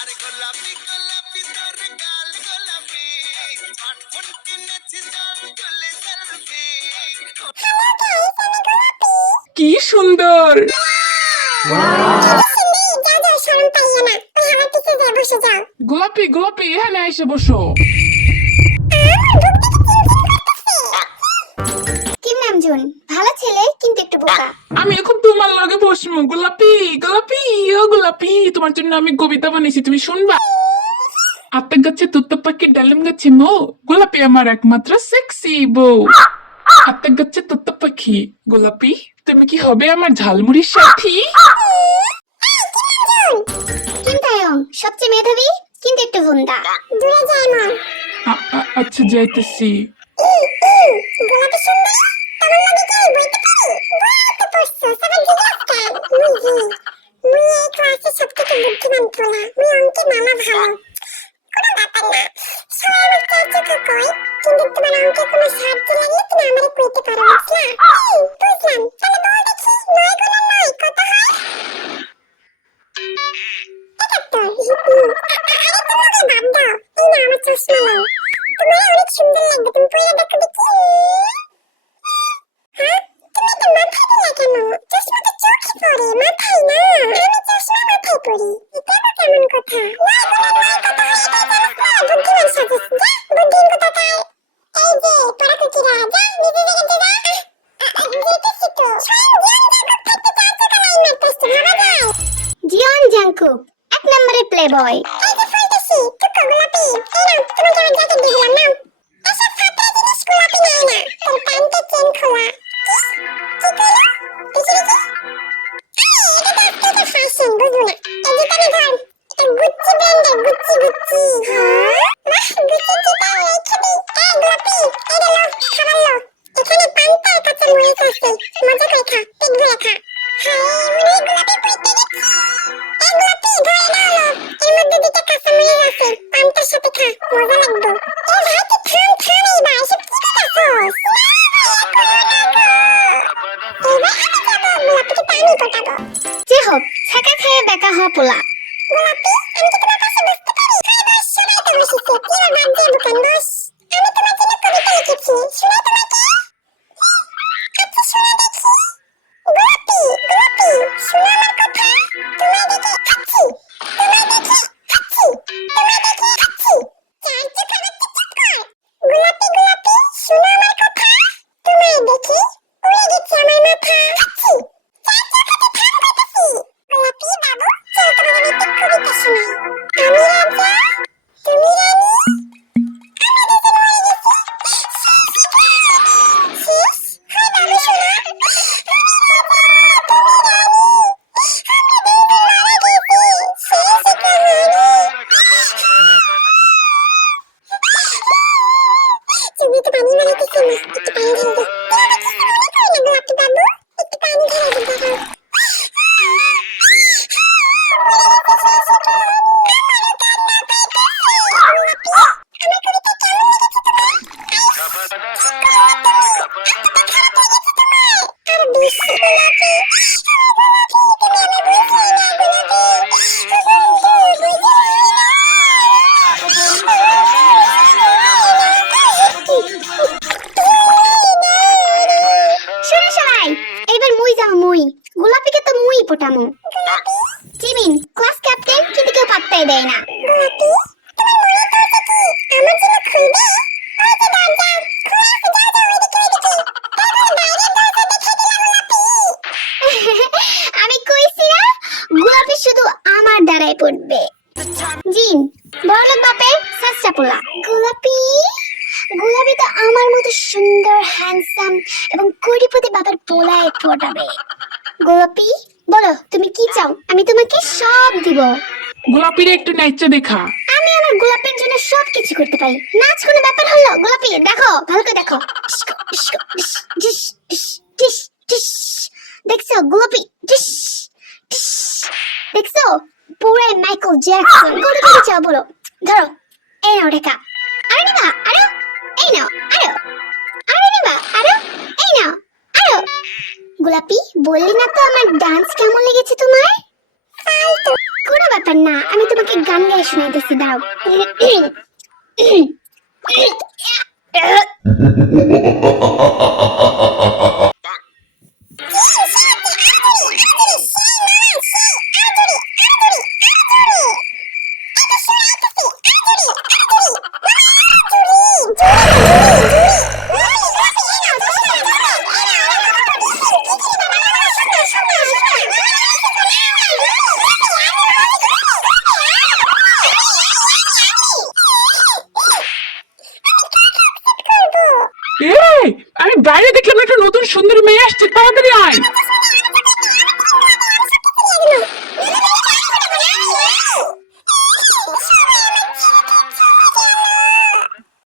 আরে গোলাপি গোলাপি তোর গাল গোলাপি স্মার্টফোন কিনেছি জল তুলে সেলফি। কি সুন্দর! গোলাপি গোলাপি এখানে এসে বসো। কি নাম জুন? ভালো ছেলে কিন্তু একটু বোকা। আমি এখন তোমার লগে বসবো। গোলাপি গোলাপি ও গোলাপি, তোমার জন্য আমি কবিতা বানিয়েছি, তুমি শুনবা? আত্মা গাছে তুত্তা পাখি ডালিম গাছে মৌ, গোলাপি আমার একমাত্র সেক্সি বউ। আত্মা গাছে তুত্তা পাখি, গোলাপি তুমি কি হবে আমার ঝালমুড়ির সাথী? কেন তায়ং সবচেয়ে মেধাবী কিন্তু একটু হুন্ডা। দূরে যায় মন। আচ্ছা যাইতেছি। গোলাপি সুন্দর তোমার লাগে কি বইতে পারি? বইতে পড়ছো সবার জিজ্ঞাসা মুই এই ক্লাসে সবথেকে বুদ্ধিমান পোলা। মুই অঙ্কে মামা ভালো। কোনো ব্যাপার না। সবাই আমার চাইতে কই কিন্তু তোমার অঙ্কে কোনো সাহায্য লাগলে তুমি আমারে কইতে পারো বুঝলা? বুঝলাম। তাহলে বল দেখি 9 গুণ 9 কত হয়? 71। আরে তোমাকে বাদ দাও। এই না আমার চশমা নাও। তোমার অনেক সুন্দর লাগবে, তুমি পরে দেখো দেখি। হ্যাঁ তুমি তো মাথায় দিলে কেন? চশমা তো চোখে পড়ে, মাথায় না। আমি চশমা মাথায় পরি, এটা আবার কেমন কথা? বুদ্ধিমান সাজিস যা, বুদ্ধির কথা তাই। এই যে পরাকুকিরা যা নিজে জায়গাতে যা। যেতেছি তো। জিয়ন জাংকুক 1 নম্বরের প্লে বয়। এই যে ফাইটাছি টুকু গোলাপি। এই নাও তোমাকে আমার জ্যাকেট দিয়ে দিলাম নাও। এসব ফাটা জিনিস গোলাপি নেয় না, তোর প্যান্টের চেন খোলা। কি কইলো? পিছনে কি? এটা তো আজকালকার ফ্যাশন, বুঝলো না? এই জুতাটা ধর, এটা গুচ্চি ব্র্যান্ডের, গুচ্চি গুচ্চি। বাহ গুচ্চি জুতা রেখে দি। এই গোলাপি এটা লো, খাবার লো। এখানে পান্তা আর কাঁচা মরিচ আছে, মজা করে খা, পেট ভরে খা। হ্যাঁ মনে হয় গোলাপি পড়তে গেছি। এই গোলাপি ধরে নাও লো, এর মধ্যে দুটো কাঁচা মরিচ আছে, পান্তার সাথে খা, মজা লাগবে। এই ভাই তুই থাম থাম এইবার, এসব কি করতেছস? যে হোক ছাকা খেয়ে বেকা হওয়া পোলা। গোলাপি আমি কি তোমার কাছে বসতে পারি? সবাই তো বসেছে, কি আর বাদ দিয়ে দোকান বস। আমি তোমার জন্য কবিতা লিখেছি, শোনাই তোমাকে? আচ্ছা শোনা দেখি। গোলাপি গোলাপি শোনো আমার কথা, তোমায় দেখে খাচ্ছি, তোমায় দেখে খাচ্ছি, তোমায় দেখে খাচ্ছি। চার চোখা বাচ্চা চুপ কর। গোলাপি গোলাপি শোনো আমার কথা, তোমায় দেখে উড়ে গেছে আমার মাথা। খাচ্ছি চার চোখাতে থাম কইতেছি। গোলাপি বাবু চল তোমার আমি একটা কবিতা শোনাই। আমি রাজা তুমি রানী, আমাদের যেন হয়ে গেছে শেষ। হয় বাবু শোনা। তুমি তো পানি বানাইতেছো না, একটু পানি ঢেলে দাও। গোলাপি বাবু একটু পানি ঢেলে দাও। গোলাপিকে তো মুই পটামু। জিমিন ক্লাস ক্যাপ্টেন কিন্তু কেউ পাত্তাই দেয় না। গোলাপি তোমার মনে পড়ছে কি আমার জন্য খুলবে? ওই যে দরজা খোলা আছে, দরজা ওইদিকে ওইদিকে। বাইরের দরজা দেখে দিলা গোলাপি। আমি কইছি না গোলাপি শুধু আমার দ্বারাই পড়বে। জিন বড়লোক বাপের সাচ্চা পোলা। গোলাপি গোলাপি তো আমার মতো সুন্দর হ্যান্ডসাম এবং কোটিপতি বাবার পোলায় পটাবে। গোলাপি বলো তুমি কি চাও, আমি তোমাকে সব দিব। গোলাপির একটু নাইচা দেখা। আমি আমার গোলাপের জন্য সব কিছু করতে পারি, নাচ কোনো ব্যাপার হলো? গোলাপি দেখো ভালো করে দেখো। দেখছো গোলাপি? দেখছো পুরাই মাইকেল জ্যাকসন। কত কি চাও বলো? ধরো এই নাও টাকা। আরো নিবা? আরো এই নাও। আরো আরো নিবা? আরো এই নাও। আরো। গোলাপি বললি না তো আমার ডান্স কেমন লেগেছে তোমার? ফালতু। কোনো ব্যাপার না, আমি তোমাকে গান গায়ে শোনাইতেছি, দাঁড়াও। এই, আমি বাইরে দেখলাম একটা নতুন সুন্দরী মেয়ে আসছে, তাড়াতাড়ি আয়।